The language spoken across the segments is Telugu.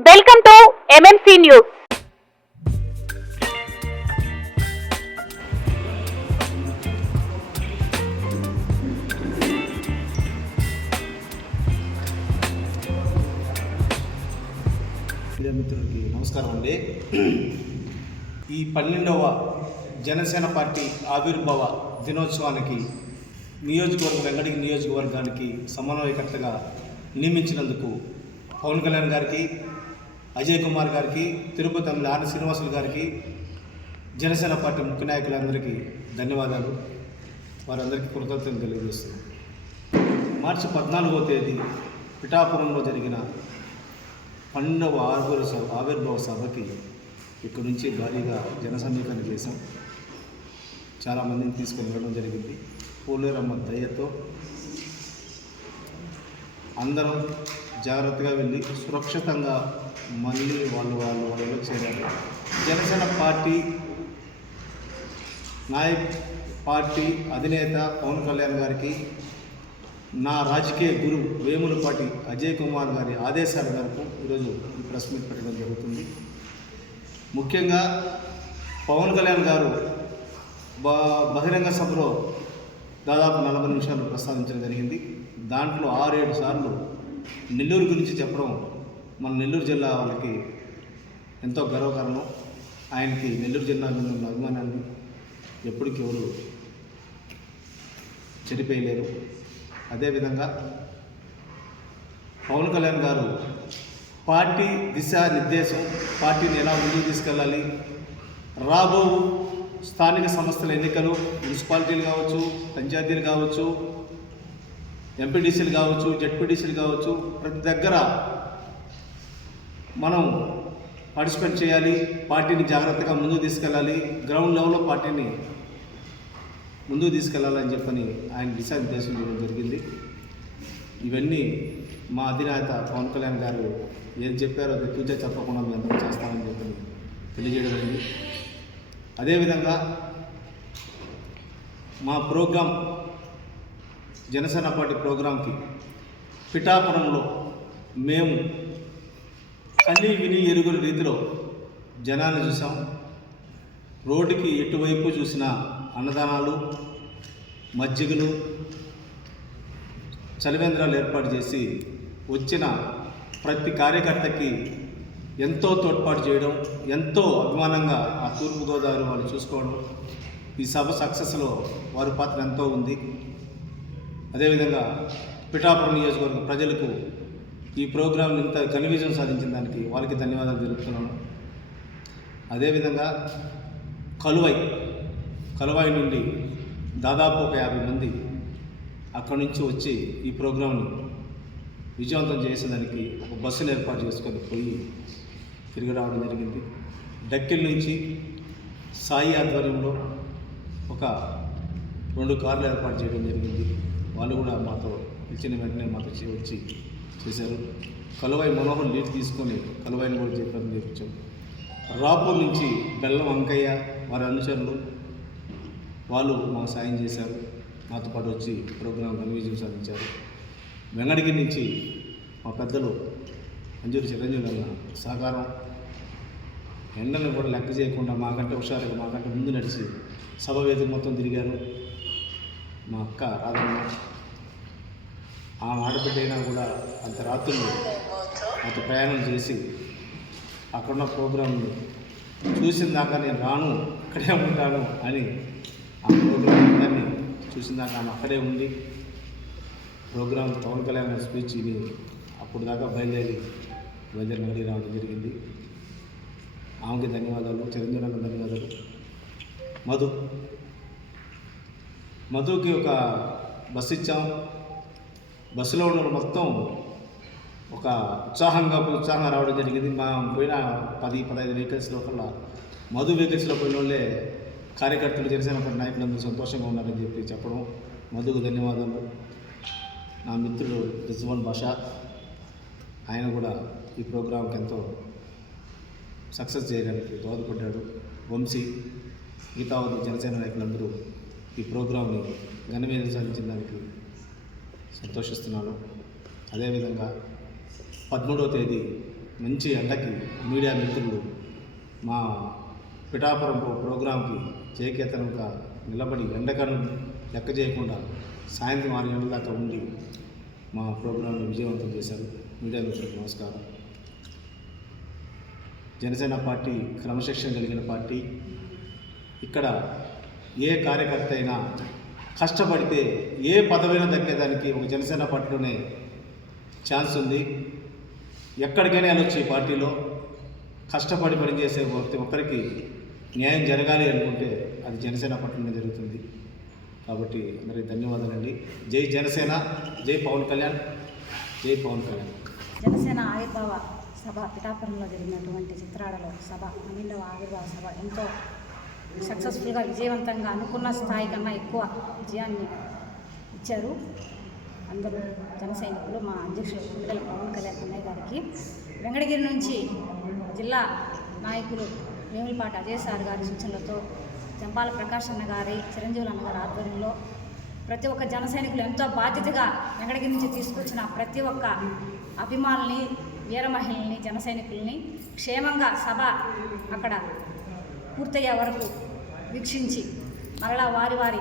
వెల్కమ్ టు ఎంఎంసీ న్యూస్ మిత్రులకి నమస్కారం అండి. ఈ పన్నెండవ జనసేన పార్టీ ఆవిర్భావ దినోత్సవానికి నియోజకవర్గ వెంగడికి నియోజకవర్గానికి సమన్వయకర్తగా నియమించినందుకు పవన్ కళ్యాణ్ గారికి అజయ్ కుమార్ గారికి తిరుపతి ఎమ్మెల్యే ఆర్ శ్రీనివాసులు గారికి జనసేన పార్టీ ముఖ్య నాయకులందరికీ ధన్యవాదాలు. వారందరికీ కృతజ్ఞతలు తెలియజేస్తున్నాను మార్చి పద్నాలుగో తేదీ పిఠాపురంలో జరిగిన పన్నెండవ ఆవిర్భావ సభ ఆవిర్భావ సభకి ఇక్కడ నుంచి భారీగా జన సమీకరణ చేశాం. చాలామందిని తీసుకొని వెళ్ళడం జరిగింది. పోలేరమ్మ దయతో అందరం జాగ్రత్తగా వెళ్ళి సురక్షితంగా మళ్ళీ వాళ్ళు వాళ్ళు వాళ్ళలో చేరారు. జనసేన పార్టీ నాయక్ పార్టీ అధినేత పవన్ కళ్యాణ్ గారికి నా రాజకీయ గురువు వేములపాటి అజయ్ కుమార్ గారి ఆదేశాల మేరకు ఈరోజు ఈ ప్రెస్ మీట్ పెట్టడం జరుగుతుంది. ముఖ్యంగా పవన్ కళ్యాణ్ గారు బ బహిరంగ సభలో దాదాపు నలభై నిమిషాలు ప్రస్తావించడం జరిగింది. దాంట్లో ఆరేడు సార్లు నెల్లూరు గురించి చెప్పడం మన నెల్లూరు జిల్లా వాళ్ళకి ఎంతో గర్వకారణం. ఆయనకి నెల్లూరు జిల్లా మీద ఉన్న అభిమానాన్ని ఎప్పటికీ ఎవరు చెడిపోయలేరు. అదేవిధంగా పవన్ కళ్యాణ్ గారు పార్టీ దిశా నిర్దేశం పార్టీని ఎలా ముందుకు తీసుకెళ్ళాలి రాబో స్థానిక సంస్థల ఎన్నికలు మున్సిపాలిటీలు కావచ్చు పంచాయతీలు కావచ్చు ఎంపీడీసీలు కావచ్చు జెడ్పీడీసీలు కావచ్చు ప్రతి దగ్గర మనం పార్టిసిపేట్ చేయాలి పార్టీని జాగ్రత్తగా ముందుకు తీసుకెళ్ళాలి గ్రౌండ్ లెవెల్లో పార్టీని ముందుకు తీసుకెళ్ళాలని చెప్పని ఆయన దిశానిర్దేశం చేయడం జరిగింది. ఇవన్నీ మా అధినేత పవన్ కళ్యాణ్ గారు ఏం చెప్పారో అది తూచా చెప్పకుండా మేము అందరం చేస్తామని చెప్పని తెలియజేయడం జరిగింది. అదేవిధంగా మా ప్రోగ్రాం జనసేన పార్టీ ప్రోగ్రాంకి పిఠాపురంలో మేము కళ్ళీ విని ఎరుగుల రీతిలో జనాన్ని చూసాం. రోడ్డుకి ఎటువైపు చూసిన అన్నదానాలు మజ్జిగలు చలివేంద్రాలు ఏర్పాటు చేసి వచ్చిన ప్రతి కార్యకర్తకి ఎంతో తోడ్పాటు చేయడం ఎంతో అభిమానంగా ఆ తూర్పుగోదావరి వాళ్ళు చూసుకోవడం ఈ సభ సక్సెస్లో వారి పాత్ర ఎంతో ఉంది. అదేవిధంగా పిఠాపురం నియోజకవర్గ ప్రజలకు ఈ ప్రోగ్రాం ఇంత ఘన విజయం సాధించిన దానికి వాళ్ళకి ధన్యవాదాలు తెలుపుతున్నాను. అదేవిధంగా కలువై కలువాయి నుండి దాదాపు ఒక యాభై మంది అక్కడి నుంచి వచ్చి ఈ ప్రోగ్రాంను విజయవంతం చేసేదానికి ఒక బస్సును ఏర్పాటు చేసుకొని పోయి తిరిగి రావడం జరిగింది. డక్కిల్ నుంచి సాయి ఆధ్వర్యంలో ఒక రెండు కార్లు ఏర్పాటు చేయడం జరిగింది. వాళ్ళు కూడా మాతో ఇచ్చిన వెంటనే మాతో వచ్చి చేశారు. కలువాయి మనోహర్ లీడ్ తీసుకొని కలువాయిని కూడా చెప్పడం చేయించాం రాపూర్ నుంచి బెల్లం వంకయ్య వారి అనుచరులు వాళ్ళు మాకు సాయం చేశారు. మాతో పాటు వచ్చి ప్రోగ్రాం ఘన విజయం సాధించారు. వెంగడికి నుంచి మా పెద్దలు మంజూరు చిరంజీవి అన్న సహకారం. ఎండను కూడా లెక్క చేయకుండా మాకంటే హుషారుగా మాకంటే ముందు నడిచి సభ వేదిక మొత్తం తిరిగారు మా అక్క రాధమ్మ. ఆ ఆడబిడ్డ కూడా అంత రాత్రులు అంత ప్రయాణం చేసి అక్కడున్న ప్రోగ్రాంని చూసిన దాకా నేను రాను అక్కడే ఉంటాను అని ఆ ప్రోగ్రాం అందరినీ చూసిన దాకా ఆమె అక్కడే ఉంది ప్రోగ్రాం పవన్ కళ్యాణ్ స్పీచ్ ఇది అప్పుడు దాకా బయలుదేరి బయలుదేరి మళ్ళీ రావడం జరిగింది. ఆమెకి ధన్యవాదాలు చిరంజీవి ధన్యవాదాలు. మధు మధుకి ఒక బస్సు ఇచ్చాము బస్సులో ఉన్న వాళ్ళు మొత్తం ఒక ఉత్సాహంగా ఉత్సాహంగా రావడం జరిగింది. మా పోయిన పది పదహైదు వెహికల్స్లో కల్లా మధు వెహికల్స్లో పోయిన వాళ్ళే కార్యకర్తలు జనసేన పార్టీ నాయకులందరూ సంతోషంగా ఉన్నారని చెప్పి చెప్పడం. మధుకు ధన్యవాదాలు నా మిత్రుడు రిజ్వాన్ బాషా ఆయన కూడా ఈ ప్రోగ్రాంకి ఎంతో సక్సెస్ చేయడానికి దోహదపడ్డాడు. వంశీ గీతావతి జనసేన నాయకులందరూ ఈ ప్రోగ్రాంని ఘనమైన సాధించిన దానికి సంతోషిస్తున్నాను. అదేవిధంగా పదమూడవ తేదీ మంచి ఎండకి మీడియా మిత్రులు మా పిఠాపురం ప్రోగ్రాంకి చేకేతనంగా నిలబడి ఎండకను లెక్క చేయకుండా సాయంత్రం ఆరు గంటల దాకా ఉండి మా ప్రోగ్రాంని విజయవంతం చేశారు. మీడియా మిత్రులకు నమస్కారం. జనసేన పార్టీ క్రమశిక్షణ కలిగిన పార్టీ. ఇక్కడ ఏ కార్యకర్త అయినా కష్టపడితే ఏ పదవైనా దక్కేదానికి ఒక జనసేన పార్టీలోనే ఛాన్స్ ఉంది. ఎక్కడికైనా వెళ్ళొచ్చు ఈ పార్టీలో. కష్టపడి పనిచేసే ప్రతి ఒక్కరికి న్యాయం జరగాలి అనుకుంటే అది జనసేన పట్లనే జరుగుతుంది. కాబట్టి మరి ధన్యవాదాలండి. జై జనసేన జై పవన్ కళ్యాణ్ జై పవన్ కళ్యాణ్. జనసేన ఆవిర్భావ సభ పిఠాపురంలో జరిగినటువంటి చిత్రాలలో సభ పన్నెండవ ఆవిర్భావ సభ ఎంతో సక్సెస్ఫుల్గా విజయవంతంగా అనుకున్న స్థాయి కన్నా ఎక్కువ విజయాన్ని ఇచ్చారు. అందరూ జన సైనికులు మా అధ్యక్షులు పిల్లల పవన్ కళ్యాణ్ అన్నయ్య గారికి. వెంకటగిరి నుంచి జిల్లా నాయకులు వేములపాటి అజయ్ సార్ గారి సూచనలతో జంపాల ప్రకాష్ అన్న గారి చిరంజీవులు అన్నగారి ఆధ్వర్యంలో ప్రతి ఒక్క జన సైనికులు ఎంతో బాధ్యతగా వెంకటగిరి నుంచి తీసుకొచ్చిన ప్రతి ఒక్క అభిమానుల్ని వీరమహిళల్ని జన సైనికుల్ని క్షేమంగా సభ అక్కడ పూర్తయ్యే వరకు వీక్షించి మరలా వారి వారి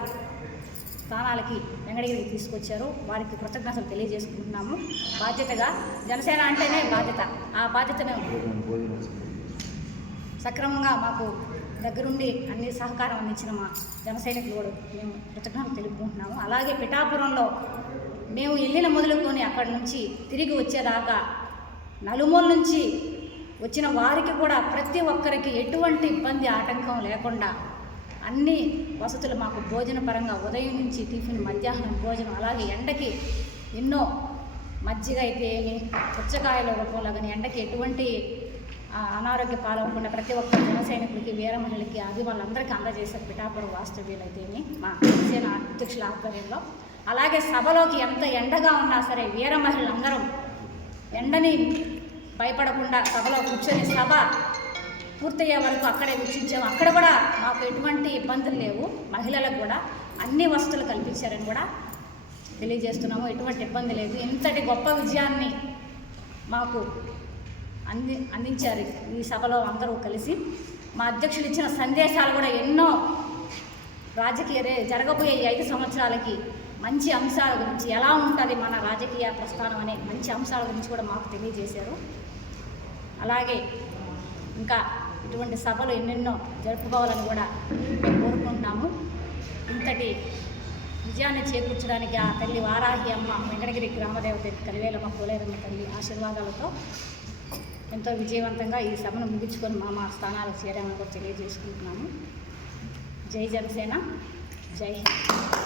స్థానాలకి వెంకటగిరికి తీసుకొచ్చారు. వారికి కృతజ్ఞతలు తెలియజేసుకుంటున్నాము. బాధ్యతగా జనసేన అంటేనే బాధ్యత. ఆ బాధ్యత మేము సక్రమంగా మాకు దగ్గరుండి అన్ని సహకారం అందించిన మా జనసైనికులు కూడా మేము కృతజ్ఞతలు తెలుపుకుంటున్నాము. అలాగే పిఠాపురంలో మేము వెళ్ళిన మొదలుకొని అక్కడి నుంచి తిరిగి వచ్చేదాకా నలుమూల నుంచి వచ్చిన వారికి కూడా ప్రతి ఒక్కరికి ఎటువంటి ఇబ్బంది ఆటంకం లేకుండా అన్ని వసతులు మాకు భోజన పరంగా ఉదయం నుంచి టిఫిన్ మధ్యాహ్నం భోజనం అలాగే ఎండకి ఎన్నో మజ్జిగ అయితే ఏమి పుచ్చకాయల రూపంలో కానీ ఎండకి ఎటువంటి అనారోగ్య పాలవకుండా ప్రతి ఒక్క జన సైనికులకి వీర మహిళలకి వాళ్ళందరికీ అందజేశారు పిఠాపురం వాస్తవ్యులైతేమి మా జనసేన అధ్యక్షుల ఆధ్వర్యంలో. అలాగే సభలోకి ఎంత ఎండగా ఉన్నా సరే వీరమహిళలందరం ఎండని భయపడకుండా సభలో కూర్చొని సభ పూర్తయ్యే వరకు అక్కడే వీక్షించాము అక్కడ కూడా మాకు ఎటువంటి ఇబ్బందులు లేవు. మహిళలకు కూడా అన్ని వసతులు కల్పించారని కూడా తెలియజేస్తున్నాము. ఎటువంటి ఇబ్బంది లేదు. ఇంతటి గొప్ప విజయాన్ని మాకు అంది అందించారు ఈ సభలో అందరూ కలిసి. మా అధ్యక్షులు ఇచ్చిన సందేశాలు కూడా ఎన్నో రాజకీయ జరగబోయే ఐదు సంవత్సరాలకి మంచి అంశాల గురించి ఎలా ఉంటుంది మన రాజకీయ ప్రస్థానం అనే మంచి అంశాల గురించి కూడా మాకు తెలియజేశారు. అలాగే ఇంకా ఇటువంటి సభలు ఎన్నెన్నో జరుపుకోవాలని కూడా మేము కోరుకుంటున్నాము. ఇంతటి విజయాన్ని చేకూర్చడానికి ఆ తల్లి వారాహి అమ్మ వెంకటగిరి గ్రామదేవత కలివేలమ్మ పోలేరమ్మ తల్లి ఆశీర్వాదాలతో ఎంతో విజయవంతంగా ఈ సభను ముగించుకొని మా మా స్థానాలకు చేరామని కూడా తెలియజేసుకుంటున్నాము. జై జనసేన. జై హింద్.